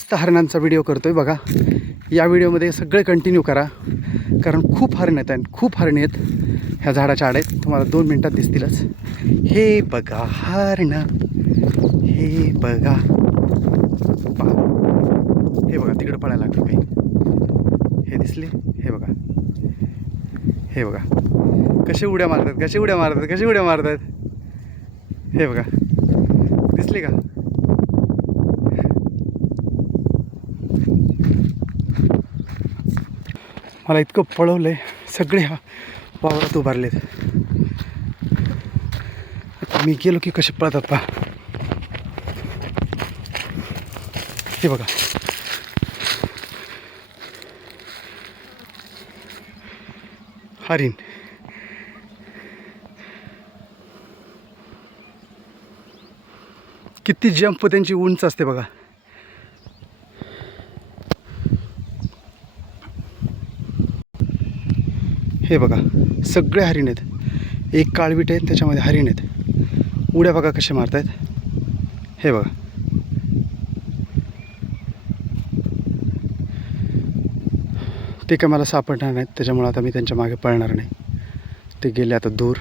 मस्त हरणांचा व्हिडिओ करतो आहे बघा. या व्हिडिओमध्ये सगळे कंटिन्यू करा, कारण खूप हरण येत आहेत, खूप हरणी आहेत ह्या झाडाच्या आड आहेत. तुम्हाला 2 मिनटात दिसतीलच. हे बघा हरणं, हे बघा, हे बघा तिकडं पळायला लागलं काही. हे दिसले, हे बघा, हे बघा कसे उड्या मारतात, कसे उड्या मारतात, कसे उड्या मारतात. हे बघा दिसले का. मला इतकं पळवलंय, सगळे हा वावरात उभारलेत. मी गेलो की कसे पळतात पहा. हे बघा हरिण. किती जंप त्यांची उंच असते बघा. हे बघा सगळे हरिण आहेत. एक काळवीट आहे त्याच्यामध्ये हरिण आहेत. उड्या बघा कसे मारतायत. हे बघा ते काय मला सापडणार नाहीत, त्याच्यामुळे आता मी त्यांच्या मागे पळणार नाही. ते गेले आता दूर.